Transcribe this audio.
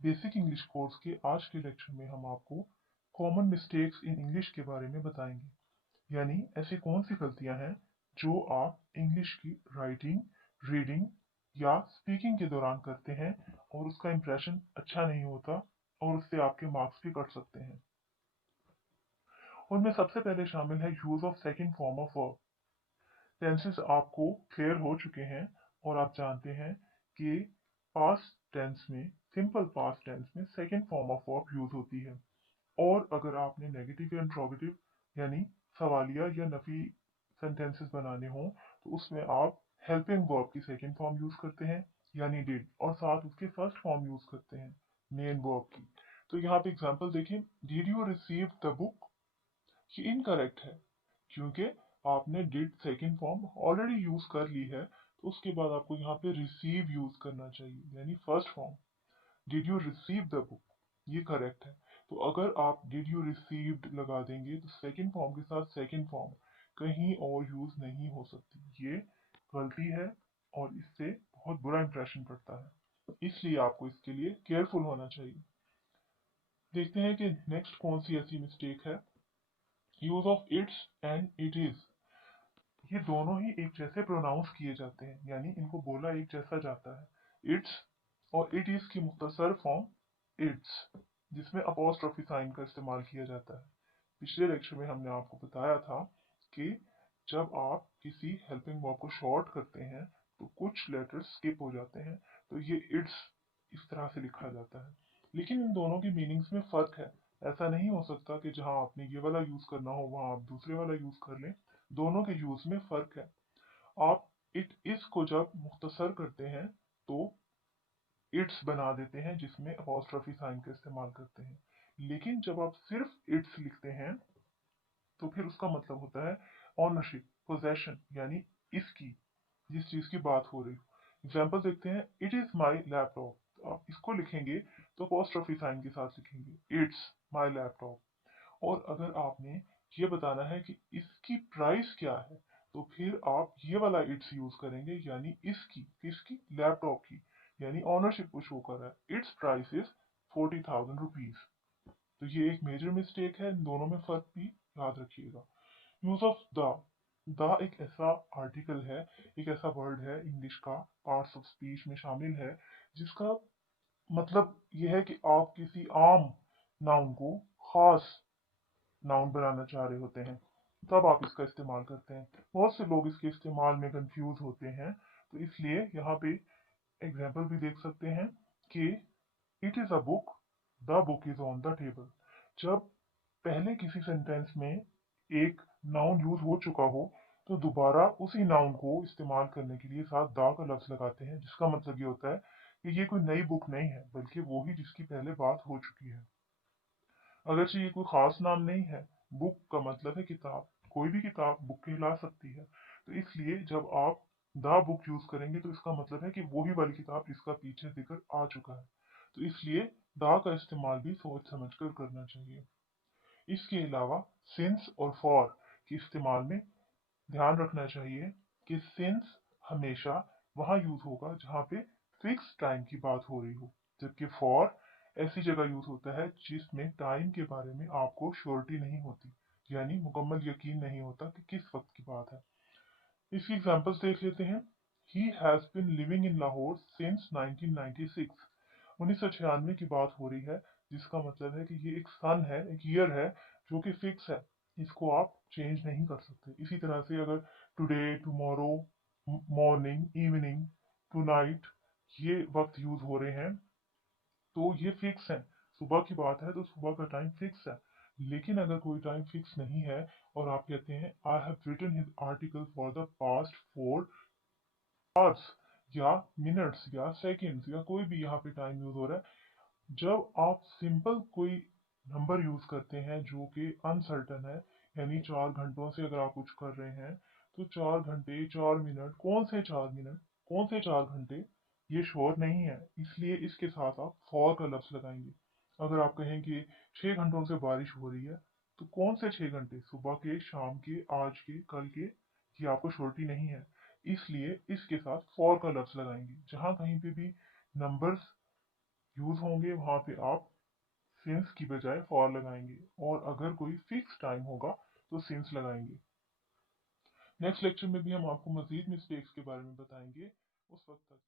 Basic English course के आज के लेक्चर में हम आपको कॉमन मिस्टेक्स इन इंग्लिश के बारे में बताएंगे। यानी ऐसी कौन सी गलतियां हैं जो आप इंग्लिश की राइटिंग, रीडिंग या स्पीकिंग के दौरान करते हैं और उसका इंप्रेशन अच्छा नहीं होता और उससे आपके मार्क्स भी कट सकते हैं। उनमें सबसे पहले शामिल है use of second form of verb. Tenses आपको क्लियर हो चुके हैं और आप जानते हैं कि पास्ट टेंस में, सिंपल पास्ट टेंस में second form of verb use होती है। और अगर आपने नेगेटिव या इंट्रोगेटिव यानी सवालिया या नफी सेंटेंसेस बनाने हो तो उसमें आप हेल्पिंग वर्ब की सेकंड फॉर्म यूज करते हैं यानी डिड, और साथ उसके फर्स्ट फॉर्म यूज करते हैं मेन वर्ब की। तो यहाँ पे एग्जांपल देखें, did you receive the book. ये इनकरेक्ट है क्योंकि आपने did second form already use कर ली है, तो उसके बाद आपको यहाँ पे रिसीव यूज करना चाहिए यानी first form. Did you receive the book, ये करेक्ट है। तो अगर आप डिड यू रिसीव्ड लगा देंगे तो सेकंड फॉर्म के साथ सेकंड फॉर्म कहीं और यूज नहीं हो सकती। ये गलती है और इससे बहुत बुरा इंप्रेशन पड़ता है, इसलिए आपको इसके लिए केयरफुल होना चाहिए। देखते हैं कि नेक्स्ट कौन सी ऐसी मिस्टेक है। Use of its and it is. ये दोनों ही एक जैसे प्रोनाउंस किए जाते हैं यानी इनको बोला एक जैसा जाता है। इट्स और इट इज की मुख्तसर फॉर्म इट्स, जिसमें अपॉस्ट्रोफी साइन का इस्तेमाल किया जाता है। पिछले लेक्चर में हमने आपको बताया था कि जब आप किसी हेल्पिंग वर्ब को शॉर्ट करते हैं तो कुछ लेटर्स स्किप हो जाते हैं, तो ये इट्स इस तरह से लिखा जाता है। लेकिन इन दोनों की मीनिंग्स में फर्क है। ऐसा नहीं हो सकता कि जहां आपने ये वाला यूज करना हो वहां आप दूसरे वाला यूज कर लें। दोनों के यूज में फर्क है। आप इट इज को जब मुख्तसर करते हैं तो इट्स बना देते हैं जिसमें अपॉस्ट्रोफी साइन का इस्तेमाल करते हैं। लेकिन जब आप सिर्फ इट्स लिखते हैं तो फिर उसका मतलब होता है ऑनरशिप, पोजेशन, यानी इसकी, जिस चीज की बात हो रही हो। एग्जाम्पल देखते हैं, इट इज माई लैपटॉप। आप इसको लिखेंगे तो अपॉस्ट्रोफी साइन के साथ लिखेंगे इट्स माई लैपटॉप। और अगर आपने ये बताना है कि इसकी प्राइस क्या है तो फिर आप ये वाला इट्स यूज करेंगे यानी इसकी, किसकी, लैपटॉप की, यानी ऑनरशिप को शो कर रहा है। It's price is 40,000 rupees. तो ये एक मेजर मिस्टेक है, इन दोनों में फर्क भी याद रखिएगा। यूज ऑफ द एक ऐसा आर्टिकल है, एक ऐसा वर्ड है इंग्लिश का, पार्ट्स ऑफ स्पीच में शामिल है, जिसका मतलब यह है कि आप किसी आम नाउन को खास नाउन बनाना चाह रहे होते हैं, तब आप इसका इस्तेमाल करते हैं। बहुत से लोग इसके इस्तेमाल में कंफ्यूज होते हैं, तो इसलिए यहाँ पे एग्जाम्पल भी देख सकते हैं कि it is a book, the book is on the table. जब पहले किसी सेंटेंस में एक नाउन यूज हो चुका हो तो दोबारा उसी नाउन को इस्तेमाल करने के लिए साथ द का लफ्ज लगाते हैं, जिसका मतलब ये होता है कि ये कोई नई बुक नहीं है बल्कि वो ही जिसकी पहले बात हो चुकी है। अगरचे ये कोई खास नाम नहीं है, बुक का मतलब है किताब, कोई भी किताब बुक कहला सकती है। तो इसलिए जब आप द बुक यूज करेंगे तो इसका मतलब है कि वही वाली किताब जिसका पीछे जिक्र आ चुका है। तो इसलिए द का इस्तेमाल भी सोच समझ कर करना चाहिए। इसके अलावा सिंस और फॉर के इस्तेमाल में ध्यान रखना चाहिए कि सिंस हमेशा वहां यूज होगा जहां पे फिक्स टाइम की बात हो रही हो, जबकि फॉर ऐसी जगह यूज होता है जिसमें टाइम के बारे में आपको श्योरिटी नहीं होती, यानी मुकम्मल यकीन नहीं होता कि किस वक्त की बात है। इसकी एग्जांपल्स देख लेते हैं। He has been living in Lahore since 1996। 1996 की बात हो रही है, जिसका मतलब है कि ये एक सन है, एक ईयर है जो कि फिक्स है, इसको आप चेंज नहीं कर सकते। इसी तरह से अगर today, tomorrow, morning, evening, tonight ये वक्त यूज हो रहे हैं तो ये फिक्स है। सुबह की बात है तो सुबह का टाइम फिक्स है। लेकिन अगर कोई टाइम फिक्स नहीं है और आप कहते हैं I have written his article for the past 4 hours या मिनट्स या सेकेंड्स या कोई भी यहाँ पे टाइम यूज हो रहा है, जब आप सिंपल कोई नंबर यूज करते हैं जो कि अनसर्टन है, यानी 4 घंटों से अगर आप कुछ कर रहे हैं तो 4 घंटे, 4 मिनट, कौन से 4 मिनट, कौन से 4 घंटे, ये श्योर नहीं है। इसलिए इसके साथ आप फॉर का लफ्ज लगाएंगे। अगर आप कहें कि 6 घंटों से बारिश हो रही है तो कौन से 6 घंटे, सुबह के, शाम के, आज के, कल के, ये आपको श्योरिटी नहीं है। इसलिए इसके साथ फॉर का लफ्ज लगाएंगे। जहां कहीं पे भी नंबर्स यूज होंगे वहां पे आप सिंस की बजाय फॉर लगाएंगे, और अगर कोई फिक्स टाइम होगा तो सिंस लगाएंगे। नेक्स्ट लेक्चर में भी हम आपको मजीद मिस्टेक्स के बारे में बताएंगे। उस वक्त तक